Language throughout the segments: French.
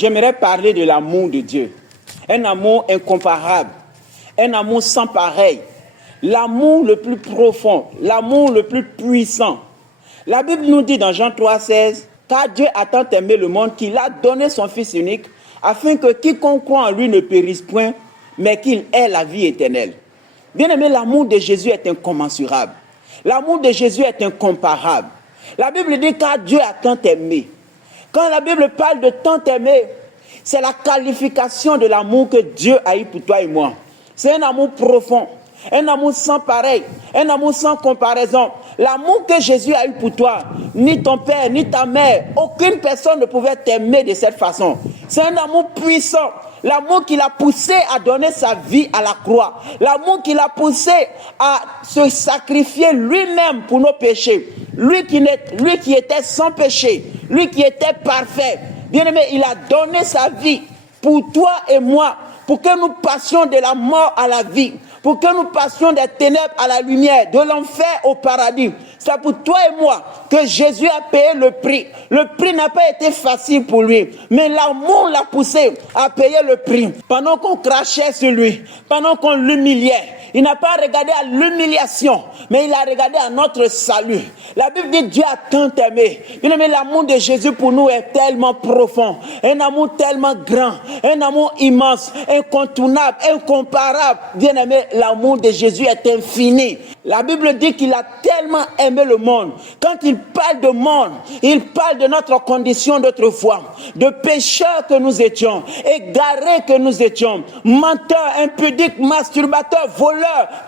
j'aimerais parler de l'amour de Dieu. Un amour incomparable, un amour sans pareil, l'amour le plus profond, l'amour le plus puissant. La Bible nous dit dans Jean 3,16, « Car Dieu a tant aimé le monde qu'il a donné son Fils unique, afin que quiconque croit en lui ne périsse point, mais qu'il ait la vie éternelle. » Bien-aimé, l'amour de Jésus est incommensurable. L'amour de Jésus est incomparable. La Bible dit « Car Dieu a tant aimé ». Quand la Bible parle de tant aimer, c'est la qualification de l'amour que Dieu a eu pour toi et moi. C'est un amour profond, un amour sans pareil, un amour sans comparaison. L'amour que Jésus a eu pour toi, ni ton père, ni ta mère, aucune personne ne pouvait t'aimer de cette façon. C'est un amour puissant. L'amour qui l'a poussé à donner sa vie à la croix. L'amour qui l'a poussé à se sacrifier lui-même pour nos péchés. Lui qui était sans péché, lui qui était parfait. Bien-aimé, il a donné sa vie pour toi et moi, pour que nous passions de la mort à la vie, pour que nous passions des ténèbres à la lumière, de l'enfer au paradis. C'est pour toi et moi que Jésus a payé le prix. Le prix n'a pas été facile pour lui, mais l'amour l'a poussé à payer le prix. Pendant qu'on crachait sur lui, pendant qu'on l'humiliait, il n'a pas regardé à l'humiliation, mais il a regardé à notre salut. La Bible dit Dieu a tant aimé. Bien aimé, l'amour de Jésus pour nous est tellement profond, un amour tellement grand, un amour immense, incontournable, incomparable. Bien aimé, l'amour de Jésus est infini. La Bible dit qu'il a tellement aimé le monde. Quand il parle de monde, il parle de notre condition d'autrefois, de pécheurs que nous étions, égarés que nous étions, menteurs, impudiques, masturbateurs, voleurs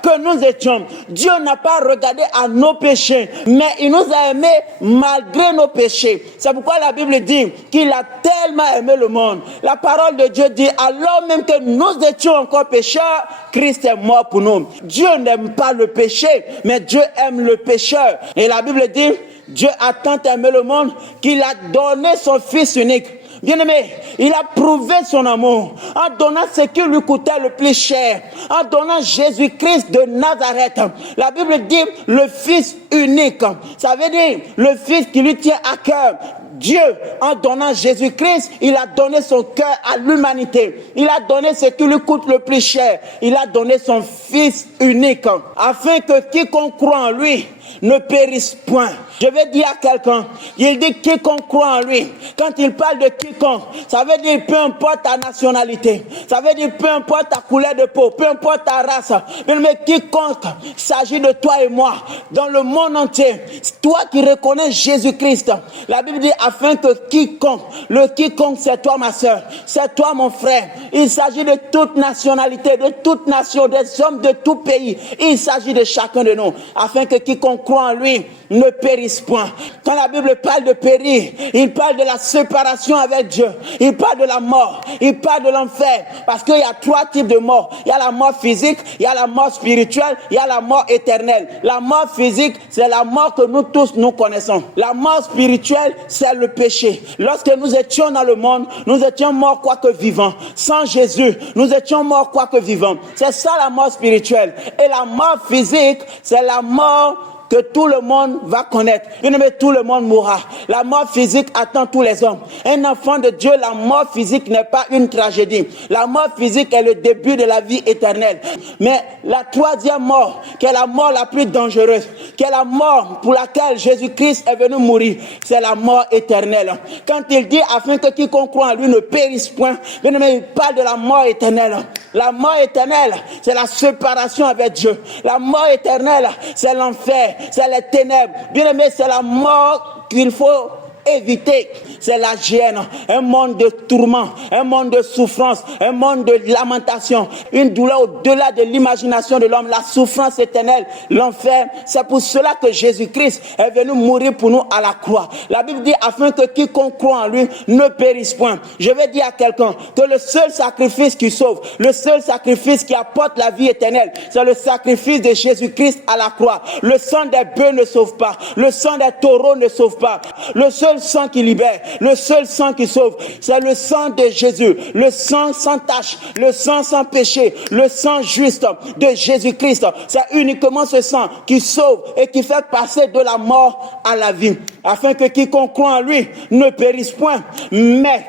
que nous étions. Dieu n'a pas regardé à nos péchés, mais il nous a aimés malgré nos péchés. C'est pourquoi la Bible dit qu'il a tellement aimé le monde. La parole de Dieu dit, alors même que nous étions encore pécheurs, Christ est mort pour nous. Dieu n'aime pas le péché, mais Dieu aime le pécheur. Et la Bible dit, Dieu a tant aimé le monde qu'il a donné son Fils unique. Bien-aimé, il a prouvé son amour en donnant ce qui lui coûtait le plus cher, en donnant Jésus-Christ de Nazareth. La Bible dit le Fils unique. Ça veut dire le Fils qui lui tient à cœur. Dieu, en donnant Jésus-Christ, il a donné son cœur à l'humanité. Il a donné ce qui lui coûte le plus cher. Il a donné son Fils unique, afin que quiconque croit en lui ne périsse point. Je vais dire à quelqu'un, il dit quiconque croit en lui. Quand il parle de quiconque, ça veut dire peu importe ta nationalité, ça veut dire peu importe ta couleur de peau, peu importe ta race, mais quiconque, il s'agit de toi et moi, dans le monde entier, toi qui reconnais Jésus-Christ. La Bible dit afin que quiconque, le quiconque c'est toi ma soeur, c'est toi mon frère. Il s'agit de toute nationalité, de toute nation, des hommes de tout pays. Il s'agit de chacun de nous, afin que quiconque croit en lui ne périsse point. Quand la Bible parle de périr, il parle de la séparation avec Dieu. Il parle de la mort. Il parle de l'enfer. Parce qu'il y a trois types de mort. Il y a la mort physique, il y a la mort spirituelle, il y a la mort éternelle. La mort physique, c'est la mort que nous tous nous connaissons. La mort spirituelle, c'est le péché. Lorsque nous étions dans le monde, nous étions morts quoique vivants. Sans Jésus, nous étions morts quoique vivants. C'est ça la mort spirituelle. Et la mort physique, c'est la mort que tout le monde va connaître. Bien-aimé, tout le monde mourra. La mort physique attend tous les hommes. Un enfant de Dieu, la mort physique n'est pas une tragédie. La mort physique est le début de la vie éternelle. Mais la troisième mort, qui est la mort la plus dangereuse, qui est la mort pour laquelle Jésus-Christ est venu mourir, c'est la mort éternelle. Quand il dit afin que quiconque croit en lui ne périsse point, bien-aimé, il parle de la mort éternelle. La mort éternelle, c'est la séparation avec Dieu. La mort éternelle, c'est l'enfer, c'est les ténèbres. Bien aimé, c'est la mort qu'il faut éviter. C'est la gêne, un monde de tourment, un monde de souffrance, un monde de lamentation, une douleur au-delà de l'imagination de l'homme, la souffrance éternelle, l'enfer. C'est pour cela que Jésus-Christ est venu mourir pour nous à la croix. La Bible dit afin que quiconque croit en lui ne périsse point. Je vais dire à quelqu'un que le seul sacrifice qui sauve, le seul sacrifice qui apporte la vie éternelle, c'est le sacrifice de Jésus-Christ à la croix. Le sang des bœufs ne sauve pas, le sang des taureaux ne sauve pas. Le seul sang qui libère, le seul sang qui sauve, c'est le sang de Jésus, le sang sans tache, le sang sans péché, le sang juste de Jésus-Christ. C'est uniquement ce sang qui sauve et qui fait passer de la mort à la vie. afin que quiconque croit en lui ne périsse point. Mais,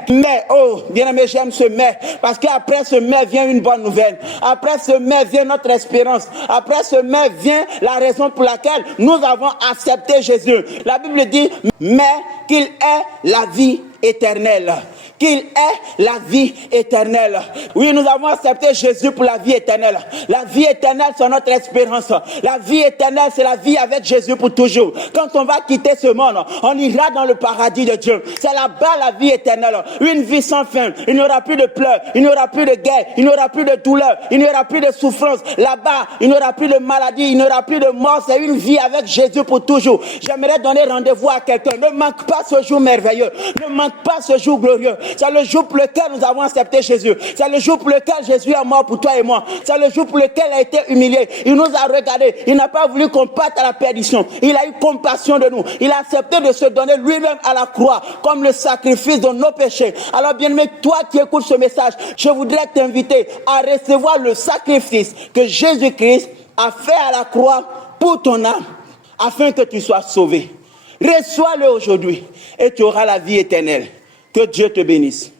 oh, bien-aimé, j'aime ce mais, parce qu'après ce mais vient une bonne nouvelle. Après ce mais vient notre espérance. Après ce mais vient la raison pour laquelle nous avons accepté Jésus. La Bible dit, mais qu'il est la vie éternelle. Qu'il est la vie éternelle. Oui, nous avons accepté Jésus pour la vie éternelle. La vie éternelle, c'est notre espérance. La vie éternelle, c'est la vie avec Jésus pour toujours. Quand on va quitter ce monde, on ira dans le paradis de Dieu. C'est là-bas la vie éternelle. Une vie sans fin. Il n'y aura plus de pleurs, il n'y aura plus de guerre, il n'y aura plus de douleur, il n'y aura plus de souffrance. Là-bas, il n'y aura plus de maladie, il n'y aura plus de mort. C'est une vie avec Jésus pour toujours. J'aimerais donner rendez-vous à quelqu'un. Ne manque pas ce jour merveilleux. Ne manque pas ce jour glorieux. C'est le jour pour lequel nous avons accepté Jésus. C'est le jour pour lequel Jésus est mort pour toi et moi. C'est le jour pour lequel il a été humilié. Il nous a regardés. Il n'a pas voulu qu'on parte à la perdition. Il a eu compassion de nous. Il a accepté de se donner lui-même à la croix comme le sacrifice de nos péchés. Alors bien-aimé, toi qui écoutes ce message, je voudrais t'inviter à recevoir le sacrifice que Jésus-Christ a fait à la croix pour ton âme, afin que tu sois sauvé. Reçois-le aujourd'hui et tu auras la vie éternelle. Que Dieu te bénisse.